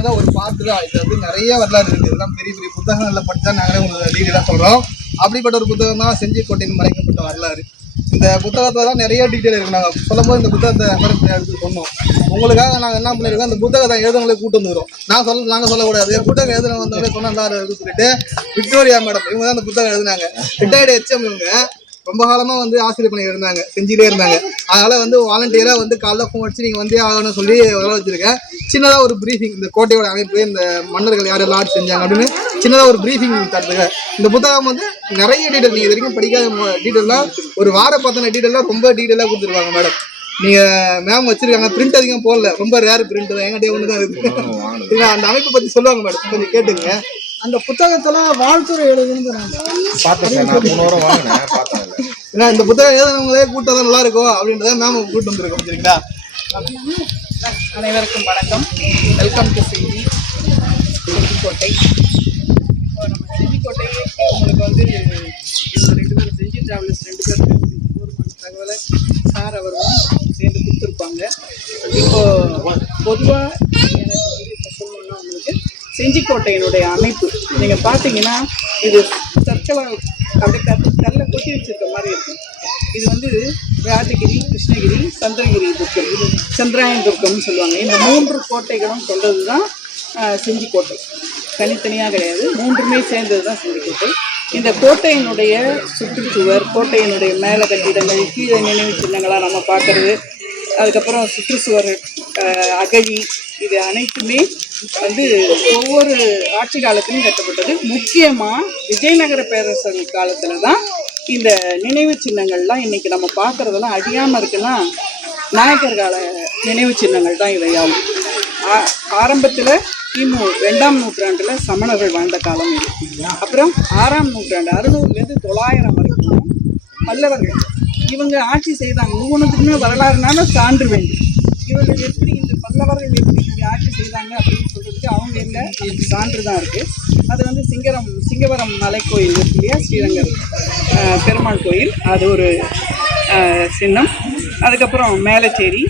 சின்னதாக ஒரு பாட்டு தான். இது வந்து நிறைய வரலாறு இருக்குது. இதெல்லாம் பெரிய பெரிய புத்தகங்களில் படித்தா நாங்களே உங்களுக்கு டீட்டெயிலாக சொல்கிறோம். அப்படிப்பட்ட ஒரு புத்தகம் தான் செஞ்சிக்கோட்டையின் மறைக்கப்பட்ட வரலாறு. இந்த புத்தகத்தில் தான் நிறைய டீட்டெயில் இருக்குது. நாங்கள் சொல்லும்போது இந்த புத்தகத்தை ரெஃபரன்ஸ் எடுத்து சொன்னோம். உங்களுக்காக நாங்கள் என்ன பண்ணியிருக்கோம், அந்த புத்தகத்தை எழுதுனவங்களே கூட்டு வந்துக்கிறோம். நாங்கள் சொல்லக்கூடாது, புத்தகம் எழுதுன வந்தவங்களே சொன்னால் நல்லா இருக்குன்னு சொல்லிட்டு விக்டோரியா மேடம் இவங்க தான் அந்த புத்தகம் எழுதினாங்க. ரிட்டையர்டு HM இவங்க. ரொம்ப காலமாக வந்து ஆசிரியர் பணி இருந்தாங்க, செஞ்சுட்டே இருந்தாங்க. அதனால் வந்து வாலண்டியராக வந்து காலைல ஃபோன் அடிச்சு நீங்கள் வந்தே ஆகணும்னு சொல்லி வர வச்சுருக்கேன். சின்னதாக ஒரு ப்ரீஃபிங், இந்த கோட்டையோட அமைப்பு, இந்த மன்னர்கள் யாரெல்லாம் ஆட்சி செஞ்சாங்க அப்படின்னு சின்னதாக ஒரு ப்ரீஃபிங் தரத்துக்கு. இந்த புத்தகம் வந்து நிறைய டீட்டெயில், நீங்கள் இது வரைக்கும் படிக்காத டீட்டெயிலாம், ஒரு வார பார்த்தன டீட்டெயிலாக ரொம்ப டீட்டெயிலாக கொடுத்துருவாங்க மேடம். நீங்கள் மேம் வச்சுருக்காங்க. பிரிண்ட் அதிகம் போடல, ரொம்ப ரேர் பிரிண்ட் தான், எங்கிட்டே ஒன்று தான் இருக்குது. அந்த அமைப்பை பற்றி சொல்லுவாங்க மேடம், கொஞ்சம் கேட்டுங்க. அந்த புத்தகத்துல வாழ்த்துறை எழுதுன்னு ஏன்னா இந்த புத்தகம் எழுதுனவங்களே கூட்டம் தான் நல்லா இருக்கும் அப்படின்றத மேம் கூட்டு வந்துருக்கோம். சரிங்களா? அனைவருக்கும் வணக்கம். வெல்கம் டு செஞ்சிக்கோட்டை. நம்ம செஞ்சிக்கோட்டையே உங்களுக்கு வந்து இவங்க 2 பேரும் செஞ்சி டிராவலர்ஸ் 2 பேருக்கு போதுமான தகவலை சார் அவர்களும் சேர்ந்து கொடுத்துருப்பாங்க. இப்போ பொதுவாக எனக்கு வந்து இப்போ சொல்லணும்னா உங்களுக்கு செஞ்சிக்கோட்டையினுடைய அமைப்பு நீங்கள் பார்த்தீங்கன்னா இது சர்க்கலாக அப்படியே கல்லை கொட்டி வச்சிருக்க மாதிரி இருக்கும். இது வந்து ராஜகிரி, கிருஷ்ணகிரி, சந்திரகிரி துர்க்கம், சந்திராயன் துர்க்கம்னு சொல்லுவாங்க. இந்த 3 கோட்டைகளும் கொண்டது தான் செஞ்சிக்கோட்டை. தனித்தனியாக கிடையாது, 3மே சேர்ந்தது தான் செஞ்சிக்கோட்டை. இந்த கோட்டையினுடைய சுற்றுச்சுவர், கோட்டையினுடைய மேலே கட்டிடங்கள், கீழே நினைவு சின்னங்களாக நம்ம பார்க்குறது, அதுக்கப்புறம் சுற்றுச்சுவர், அகழி, இது அனைத்துமே வந்து ஒவ்வொரு ஆட்சி காலத்திலும் கட்டப்பட்டது. முக்கியமாக விஜயநகர பேரரசர்கள் காலத்தில் தான் இந்த நினைவு சின்னங்கள்லாம் இன்றைக்கி நம்ம பார்க்குறதெல்லாம் அழியாமல் இருக்குன்னா நாயக்கர் கால நினைவு சின்னங்கள் தான் இவையாகும். ஆரம்பத்தில் கிமு 2ஆம் நூற்றாண்டில் சமணர்கள் வாழ்ந்த காலம் இது. அப்புறம் 6ஆம் நூற்றாண்டு 600லேருந்து 900 வரைக்கும் பல்லவர்கள் இவங்க ஆட்சி செய்தாங்க. ஒவ்வொன்றுத்துக்குமே வரலாறுனால சான்று வேண்டும். இவங்க எப்படி இந்த பல்லவர்கள் எப்படி இங்கே ஆட்சி செய்தாங்க அப்படின்னு சொல்கிறதுக்கு அவங்க இல்லை, அதுக்கு சான்று தான் இருக்குது. அது வந்து சிங்கவரம் மலை கோயில் இருக்கு இல்லையா, ஸ்ரீரங்கம் பெருமாள் கோயில், அது ஒரு சின்னம். அதுக்கப்புறம் மேலச்சேரி,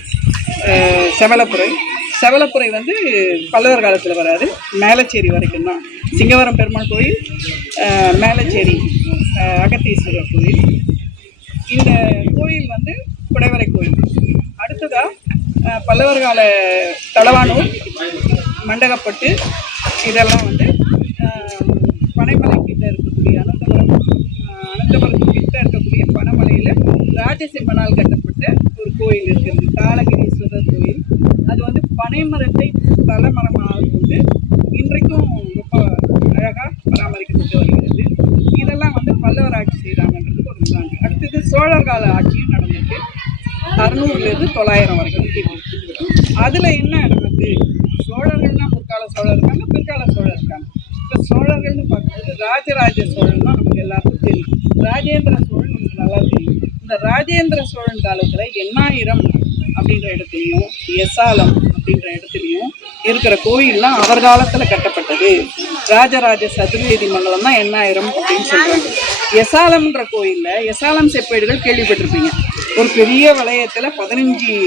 செவலப்புரை வந்து பல்லவர் காலத்தில் வராது, மேலச்சேரி வரைக்கும் தான். சிங்கவரம் பெருமாள் கோயில், மேலச்சேரி அகத்தீஸ்வரர் கோயில். இந்த கோயில் வந்து குடைவரை கோயில். அடுத்ததாக பல்லவர் கால தளவானூர், மண்டகப்பட்டு, இதெல்லாம் வந்து பனைமலை கிட்ட இருக்கக்கூடிய அனந்தபுரத்துக்கிட்ட இருக்கக்கூடிய பனைமலையில் ராஜசிம்மனால் கட்டப்பட்ட ஒரு கோயில் இருக்கிறது, தாளகிரீஸ்வரர் கோயில். அது வந்து பனைமரத்தை தலைமரமாக கொண்டு இன்றைக்கும் ரொம்ப அழகாக பராமரிக்கப்பட்டு வருகிறது. இதெல்லாம் வந்து பல்லவர் ஆட்சி செய்கிறாங்கன்றதுக்கு ஒரு சான்று. அடுத்தது சோழர் கால ஆட்சியும் நடந்திருக்கு, 600லேருந்து 900 வரைக்கும். அதில் என்ன நமக்கு சோழர்கள்னா முற்கால சோழர் இருக்காங்க, பிற்கால சோழர் இருக்காங்க. இப்போ சோழர்கள்னு பார்க்கும்போது ராஜராஜ சோழன் தான் நமக்கு எல்லாருக்கும் தெரியும். ராஜேந்திர சோழன் நமக்கு நல்லா தெரியும். இந்த ராஜேந்திர சோழன் காலத்தில் எண்ணாயிரம் அப்படின்ற இடத்துலையும் எசாலம் அப்படின்ற இடத்துலையும் இருக்கிற கோயில்லாம் அவர் காலத்தில் கட்டப்பட்டது. ராஜராஜ சதுர்வேதி மங்கலம் தான் எண்ணாயிரம் அப்படின்னு சொல்கிறாங்க. எசாலம்ன்ற கோயிலில் எசாலம் செப்பேடுகள் கேள்விப்பட்டிருப்பீங்க. ஒரு பெரிய வளையத்தில் 15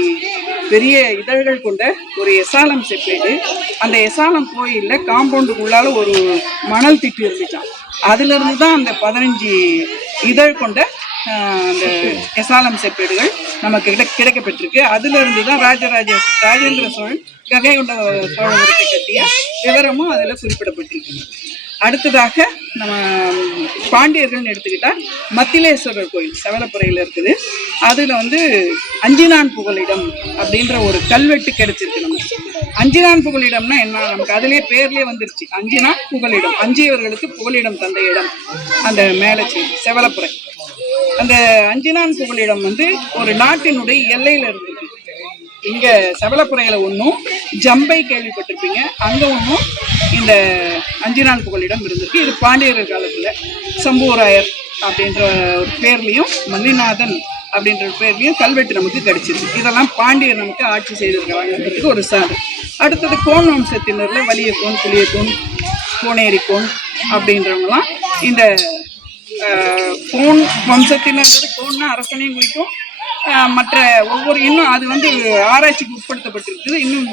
பெரிய இதழ்கள் கொண்ட ஒரு எசாலம் செப்பேடு. அந்த எசாலம் கோயிலில் காம்பவுண்டுக்குள்ளால ஒரு மணல் திட்டு இருந்துச்சான். அதிலிருந்து தான் அந்த 15 இதழ் கொண்ட அந்த எசாலம் செப்பேடுகள் நமக்கு கிடைக்கப்பட்டிருக்கு. அதிலிருந்து தான் ராஜேந்திர சோழன் கங்கை கொண்ட சோழபுரத்தை கட்டிய விவரமும் அதில் குறிப்பிடப்பட்டிருக்கு. அடுத்ததாக நம்ம பாண்டியர்கள்னு எடுத்துக்கிட்டால் மத்திலேஸ்வரர் கோயில் செவலப்புறையில் இருக்குது. அதில் வந்து அஞ்சினான் புகலிடம் அப்படின்ற ஒரு கல்வெட்டு கிடைச்சிருக்கு நமக்கு. அஞ்சினான் புகலிடம்னா என்ன, நமக்கு அதிலே பேர்லேயே வந்துருச்சு, அஞ்சினான் புகலிடம், அஞ்சியவர்களுக்கு புகலிடம் தந்த இடம் அந்த மேலச்சேரி செவலப்புறை. அந்த அஞ்சினான் புகலிடம் வந்து ஒரு நாட்டினுடைய எல்லையில் இருந்திருக்கு. இங்கே செவலப்புறையில் ஒன்றும், ஜம்பை கேள்விப்பட்டிருப்பீங்க, அங்கே ஒன்றும் இந்த அஞ்சினான் புகலிடம் இருந்திருக்கு. இது பாண்டியர்கள் காலத்தில் சம்புவராயர் அப்படின்ற ஒரு பேர்லேயும் மல்லிநாதன் அப்படின்ற ஒரு பேர்லேயும் கல்வெட்டு நமக்கு கிடைச்சிருக்கு. இதெல்லாம் பாண்டியர் நமக்கு ஆட்சி செய்திருக்கிறாங்கிறதுக்கு ஒரு சான்று. அடுத்தது கோன் வம்சத்தினரில் வலியக்கோன், புளியக்கோன், கோனேரிக்கோன் அப்படின்றவங்களாம் இந்த கோன் வம்சத்தினர்ன்றது கோன்னா அரசனையும் குறிக்கும். மற்ற ஒவ்வொரு இன்னும் அது வந்து ஆராய்ச்சிக்கு உட்படுத்தப்பட்டிருக்குது. இன்னும்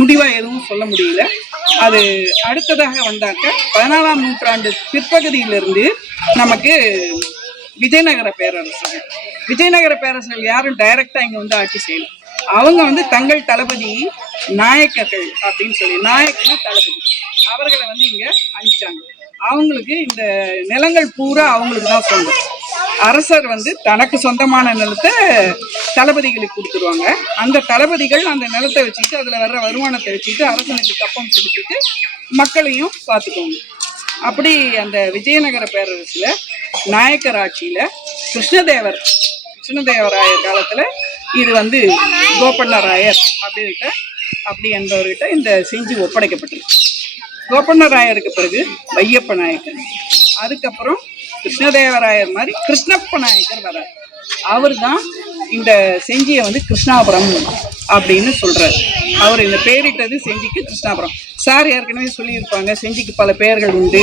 முடிவாக எதுவும் சொல்ல முடியல. அது அடுத்ததாக வந்தாக்க 14ஆம் நூற்றாண்டு பிற்பகுதியிலிருந்து நமக்கு விஜயநகர பேரரசர்கள். விஜயநகர பேரரசர்கள் யாரும் டைரக்டா இங்க வந்து ஆட்சி செய்யல. அவங்க வந்து தங்கள் தளபதி நாயக்கர்கள் அப்படின்னு சொல்லி, நாயக்கனா தளபதி, அவர்களை வந்து இங்க அனுப்பிச்சாங்க. அவங்களுக்கு இந்த நிலங்கள் பூரா அவங்களுக்கு தான் சொந்தம். அரசர் வந்து தனக்கு சொந்தமான நிலத்தை தளபதிகளுக்கு கொடுத்துருவாங்க. அந்த தளபதிகள் அந்த நிலத்தை வச்சுக்கிட்டு அதுல வர்ற வருமானத்தை வச்சுக்கிட்டு அரசனுக்கு கப்பம் செலுத்திட்டு மக்களையும் பார்த்துக்கோங்க. அப்படி அந்த விஜயநகர பேரரசுல நாயக்கர் ஆட்சியில கிருஷ்ணதேவராயர் காலத்துல இது வந்து கோபண்ணராயர் அப்படி என்பவர்கிட்ட இந்த செஞ்சு ஒப்படைக்கப்பட்டிருக்கு. கோபண்ணராயருக்கு பிறகு வையப்ப நாயக்கர், அதுக்கப்புறம் கிருஷ்ணதேவராயர் மாதிரி கிருஷ்ணப்ப நாயக்கர் வர்றார். அவர் தான் இந்த செஞ்சியை வந்து கிருஷ்ணாபுரம் அப்படின்னு சொல்றாரு. அவர் இந்த பேரிட்டது செஞ்சிக்கு கிருஷ்ணாபுரம். சார் ஏற்கனவே சொல்லியிருப்பாங்க செஞ்சிக்கு பல பெயர்கள் உண்டு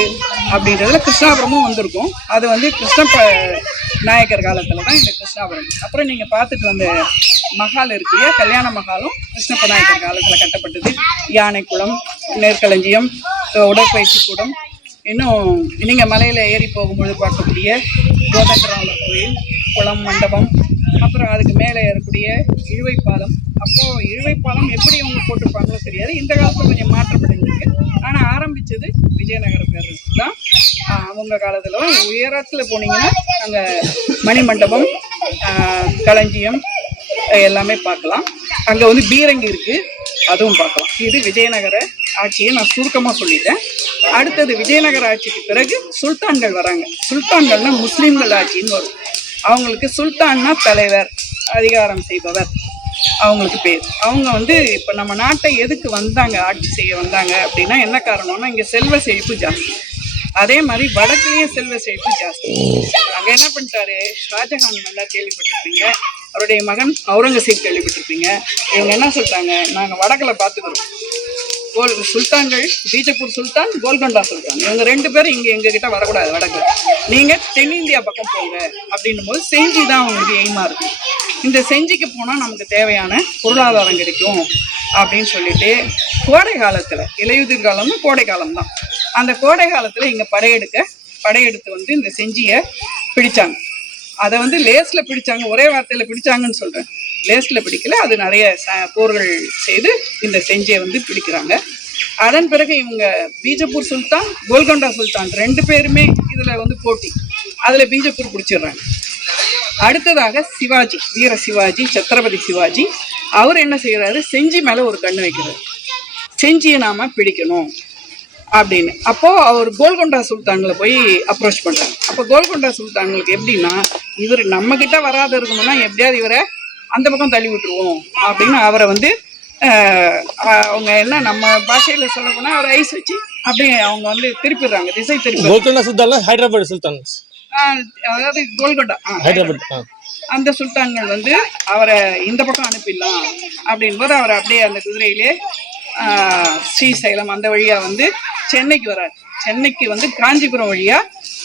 அப்படின்றதுல கிருஷ்ணாபுரமும் வந்திருக்கும். அது வந்து கிருஷ்ணப்ப நாயக்கர் காலத்துல தான் இந்த கிருஷ்ணாபுரம். அப்புறம் நீங்க பார்த்துட்டு வந்த மகால் இருக்கு இல்லையா, கல்யாண மகாலும் கிருஷ்ணப்ப நாயக்கர் காலத்துல கட்டப்பட்டது. யானைக்குளம், நெற்களஞ்சியம், உடற்பயிற்சி கூடம், இன்னும் நீங்க மலையில ஏறி போகும்பொழுது பார்க்கக்கூடிய கோதண்டராமர் கோயில், குளம், மண்டபம், அப்புறம் அதுக்கு மேலே ஏறக்கூடிய இழுவைப்பாலம். அப்போ இழுவைப்பாலம் எப்படி அவங்க போட்டிருப்பாங்களோ தெரியாது, இந்த காலத்துல கொஞ்சம் மாற்றப்பட்டிருக்கு. ஆனா ஆரம்பிச்சது விஜயநகர பேரரசு தான். அவங்க காலத்துல உயரத்துல போனீங்கன்னா அங்க மணிமண்டபம், களஞ்சியம் எல்லாமே பார்க்கலாம். அங்க வந்து பீரங்கி இருக்கு, அதுவும் பார்க்கலாம். இது விஜயநகர ஆட்சியை நான் சுருக்கமா சொல்லிட்டேன். அடுத்தது விஜயநகர ஆட்சிக்கு பிறகு சுல்தான்கள் வராங்க. சுல்தான்கள்னா முஸ்லீம்கள் ஆட்சின்னு வரும். அவங்களுக்கு சுல்தான்னா தலைவர், அதிகாரம் செய்பவர், அவங்களுக்கு பேர். அவங்க வந்து இப்போ நம்ம நாட்டை எதுக்கு வந்தாங்க, ஆட்சி செய்ய வந்தாங்க அப்படின்னா என்ன காரணம்னா, இங்கே செல்வ செழிப்பு ஜாஸ்தி. அதே மாதிரி வடக்குலேயும் செல்வ செழிப்பு ஜாஸ்தி. அங்கே என்ன பண்ணிட்டாரு, ஷாஜஹான் நல்லா கேள்விப்பட்டிருப்பீங்க, அவருடைய மகன் அவுரங்கசீப் கேள்விப்பட்டிருப்பீங்க. இவங்க என்ன சொல்லிட்டாங்க, நாங்கள் வடக்கில் பார்த்துக்கிறோம். சுல்தான்கள், பீஜப்பூர் சுல்தான், கோல்கொண்டா சுல்தான், இவங்க 2 பேரும் இங்கே எங்ககிட்ட வரக்கூடாது வடக்கு, நீங்கள் தென்னிந்தியா பக்கம் போங்க அப்படின்னும் போது செஞ்சி தான் அவங்களுக்கு எய்மா இருக்கு. இந்த செஞ்சிக்கு போனால் நமக்கு தேவையான பொருளாதாரம் கிடைக்கும் அப்படின்னு சொல்லிட்டு கோடை காலத்தில், இலையுதிர் காலம்னு கோடை காலம் தான், அந்த கோடை காலத்தில் இங்கே படையெடுத்து வந்து இந்த செஞ்சியை பிடிச்சாங்க. அதை வந்து லேஸில் பிடிச்சாங்க, ஒரே வார்த்தையில் பிடிச்சாங்கன்னு சொல்கிறேன், லேஸில் பிடிக்கல, அது நிறைய போர்கள் செய்து இந்த செஞ்சியை வந்து பிடிக்கிறாங்க. அதன் பிறகு இவங்க பீஜப்பூர் சுல்தான், கோல்கொண்டா சுல்தான் 2 பேருமே இதில் வந்து போட்டி, அதில் பீஜப்பூர் பிடிச்சிடுறாங்க. அடுத்ததாக சிவாஜி, வீர சிவாஜி, சத்ரபதி சிவாஜி, அவர் என்ன செய்கிறாரு, செஞ்சி மேலே ஒரு கண்ணு வைக்கிறார், செஞ்சியை நாம் பிடிக்கணும் அப்படின்னு. அப்போது அவர் கோல்கொண்டா சுல்தான்களை போய் அப்ரோச் பண்ணுறாங்க. அப்போ கோல்கொண்டா சுல்தான்களுக்கு எப்படின்னா, இவர் நம்மக்கிட்ட வராத இருக்கணும்னா எப்படியாவது இவரை அந்த பக்கம் தள்ளி விட்டுருவோம் அப்படின்னு அவரை வந்து அவங்க என்ன நம்ம பாஷையில் சொல்ல போனால் அவர் ஐஸ் வச்சு அப்படியே அவங்க வந்து திருப்பிடுறாங்க, திசை திருப்பி. ஹைதராபாத் சுல்தான், அதாவது கோல்கொண்டா ஹைதராபாத், அந்த சுல்தான்கள் வந்து அவரை இந்த பக்கம் அனுப்பிடலாம் அப்படின் போது அவர் அப்படியே அந்த குதிரையிலே ஸ்ரீசைலம் அந்த வழியா வந்து சென்னைக்கு வர்றாரு. சென்னைக்கு வந்து காஞ்சிபுரம் வழியா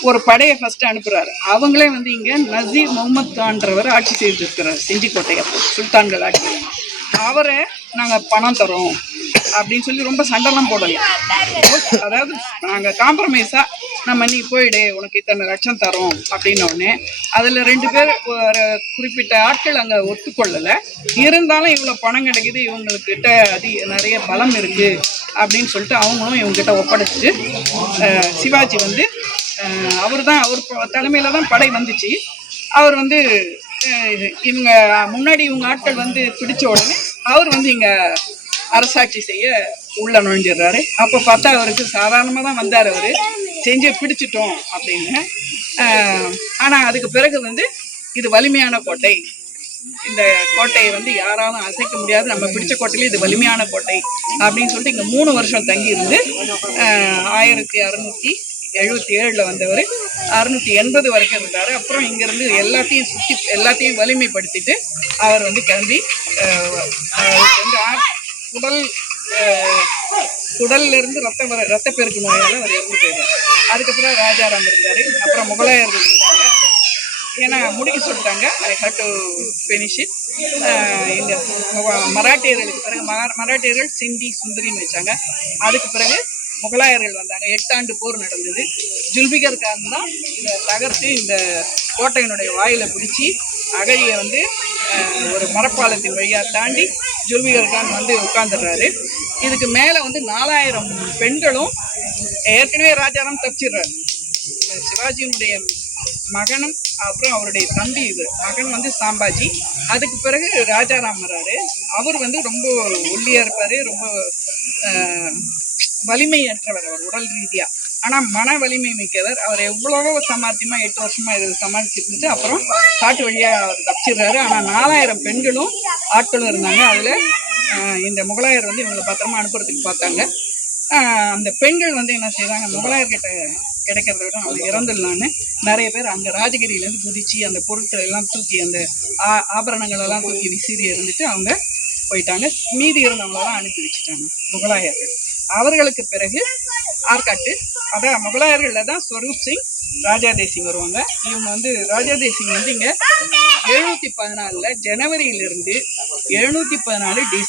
ஒரு படையை ஃபர்ஸ்ட் அனுப்புறாரு. அவங்களே வந்து இங்க நசீர் முகமது கான்றவர் ஆட்சி செய்து இருக்கிறார் செஞ்சிக்கோட்டையை, சுல்தான்கள் ஆட்சி. அவரை நாங்க பணம் தரோம் அப்படின்னு சொல்லி ரொம்ப சண்டைலாம் போடல. அதாவது நாங்க காம்ப்ரமைஸா நம்ம நீ போயிடு, உனக்கு இத்தனை லட்சம் தரோம் அப்படின்ன உடனே அதுல 2 பேர் குறிப்பிட்ட ஆட்கள் அங்க ஒத்துக்கொள்ளல. இருந்தாலும் இவ்வளவு பணம் கிடைக்குது, இவங்கக்கிட்ட நிறைய பலம் இருக்கு அப்படின்னு சொல்லிட்டு அவங்களும் இவங்ககிட்ட ஒப்படைச்சிட்டு சிவாஜி வந்து அவர் தலைமையில தான் படை வந்துச்சு. அவர் வந்து இவங்க முன்னாடி இவங்க ஆட்கள் வந்து பிடிச்ச உடனே அவர் வந்து இங்க அரசாட்சி செய்ய உள்ள நுழைஞ்சிடுறாரு. அப்போ பார்த்தா அவருக்கு சாதாரணமாக தான் வந்தார், அவர் செஞ்சு பிடிச்சிட்டோம் அப்படின்னு. ஆனால் அதுக்கு பிறகு வந்து இது வலிமையான கோட்டை, இந்த கோட்டையை வந்து யாராலும் அசைக்க முடியாது, நம்ம பிடிச்ச கோட்டையில இது வலிமையான கோட்டை அப்படின்னு சொல்லிட்டு இங்கே 3 வருஷம் தங்கி இருந்து 1677 வந்தவர் 680 வரைக்கும் இருந்தார். அப்புறம் இங்கேருந்து எல்லாத்தையும் சுற்றி எல்லாத்தையும் வலிமைப்படுத்திட்டு அவர் வந்து கிளம்பி குடல்ல இருந்து ரத்தப்பெருக்கு நோயால் அவர் இறந்து போயிடுறார். அதுக்கப்புறம் ராஜாராம் இருந்தார், அப்புறம் முகலாயர்கள் இருந்தாங்க. ஏன்னா முடிக்க சொல்லிட்டாங்க, I have to finish it. இந்த மராட்டியர்களுக்கு பிறகு மராட்டியர்கள் சிண்டி சுந்தரின்னு வச்சாங்க. அதுக்கு பிறகு முகலாயர்கள் வந்தாங்க. 8 ஆண்டு போர் நடந்தது. ஜுல்பிகர் கான் தான் இதை தகர்த்து இந்த கோட்டையினுடைய வாயில பிடிச்சி அகழியை வந்து ஒரு மரப்பாலத்தின் வழியாக தாண்டி ஜுல்பிகர் கான் வந்து உட்கார்ந்துடுறாரு. இதுக்கு மேலே வந்து 4000 பெண்களும் ஏற்கனவே ராஜாராம் தப்பிச்சிடுறாரு. சிவாஜியினுடைய மகனும் அப்புறம் அவருடைய தம்பி மகன் வந்து சாம்பாஜி. அதுக்கு பிறகு ராஜாராம் வர்றாரு. அவர் வந்து ரொம்ப ஒல்லியாக இருப்பார், ரொம்ப வலிமையற்றவர் அவர் உடல் ரீதியாக. ஆனால் மன வலிமை மிக்கவர். அவர் எவ்வளவோ சாமர்த்தியமாக 8 வருஷமாக இது சமாளிச்சுட்டு அப்புறம் காட்டு வழியாக அவர் தப்பிச்சிடுறாரு. ஆனால் 4000 பெண்களும் ஆட்களும் இருந்தாங்க. அதில் இந்த முகலாயர் வந்து இவங்களை பத்திரமா அனுப்புறதுக்கு பார்த்தாங்க. அந்த பெண்கள் வந்து என்ன செய்கிறாங்க, முகலாயர்கிட்ட கிடைக்கிறத விட அவங்க இறந்துடலான்னு நிறைய பேர் அங்கே ராஜகிரியிலேருந்து குதிச்சு அந்த பொருட்கள் எல்லாம் தூக்கி அந்த ஆபரணங்கள் எல்லாம் தூக்கி விசிறி இருந்துட்டு அவங்க போயிட்டாங்க. மீதி இருந்தவங்களெல்லாம் அனுப்பி வச்சுட்டாங்க முகலாயர்கள். அவர்களுக்கு பிறகு ஆற்காட்டு, அதான் முகலாயர்களில் தான் ஸ்வரூப் சிங், ராஜா தேசிங் வருவாங்க. இவங்க வந்து ராஜா தேசிங் வந்து இங்கே 714 ஜனவரியிலிருந்து 714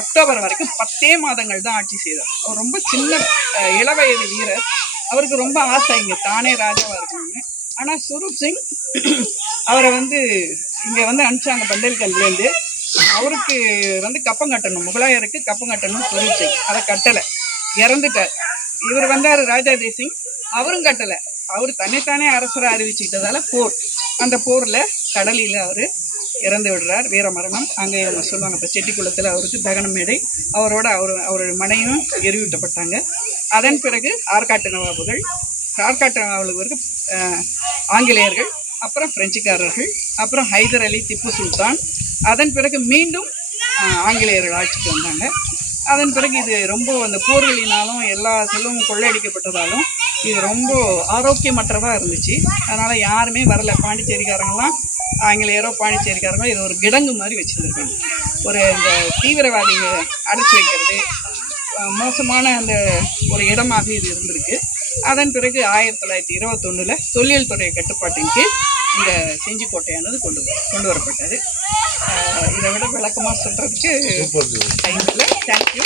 அக்டோபர் வரைக்கும் 10 மாதங்கள் தான் ஆட்சி செய்தார். அவர் ரொம்ப சின்ன இளவயது வீரர். அவருக்கு ரொம்ப ஆசை இங்கே தானே ராஜாவாக இருக்கணும்னு. ஆனால் ஸ்வரூப் சிங் அவரை வந்து இங்கே வந்து அனுப்பிச்சாங்க பண்டேல்கல்லேருந்து. அவருக்கு வந்து கப்பம் கட்டணும், முகலாயருக்கு கப்பம் கட்டணும் ஸ்வரூப் சிங். அதை கட்டலை, இறந்துட்டார். இவர் வந்தார் ராஜா தேசிங், அவரும் கட்டலை. அவர் தன்னைத்தானே அரசராக அறிவிச்சுக்கிட்டதால போர், அந்த போரில் கடலில் அவர் இறந்து விடுறார், வீரமரணம். அங்கே இவங்க சொல்லுவாங்க இப்போ செட்டிக்குளத்தில் அவருக்கு தகன மேடை. அவரோட மனையும் எரிவிட்டப்பட்டாங்க. அதன் பிறகு ஆற்காட்டு நவாபுகளுக்கு ஆங்கிலேயர்கள், அப்புறம் பிரெஞ்சுக்காரர்கள், அப்புறம் ஹைதர் அலி, திப்பு சுல்தான். அதன் பிறகு மீண்டும் ஆங்கிலேயர்கள் ஆட்சிக்கு வந்தாங்க. அதன் பிறகு இது ரொம்ப அந்த போர்களினாலும் எல்லா செல்வமும் கொள்ளையடிக்கப்பட்டதாலும் இது ரொம்ப ஆரோக்கியமற்றதாக இருந்துச்சு. அதனால் யாருமே வரல. பாண்டிச்சேரிக்காரங்களாம் ஆங்கிலேயரோ பாண்டிச்சேரிக்காரங்களோ இது ஒரு கிடங்கு மாதிரி வச்சுருந்துருக்காங்க. ஒரு இந்த தீவிரவாதிங்க அடைச்சி வைக்கிறது, மோசமான அந்த ஒரு இடமாக இது இருந்திருக்கு. அதன் பிறகு 1921 தொல்லியல் துறை கட்டுப்பாட்டின் கீழ் இந்த செஞ்சிக்கோட்டையானது கொண்டு வரப்பட்டது. இதை விட விளக்கமாக சொல்கிறதுக்கு டைம் இல்லை. தேங்க்யூ.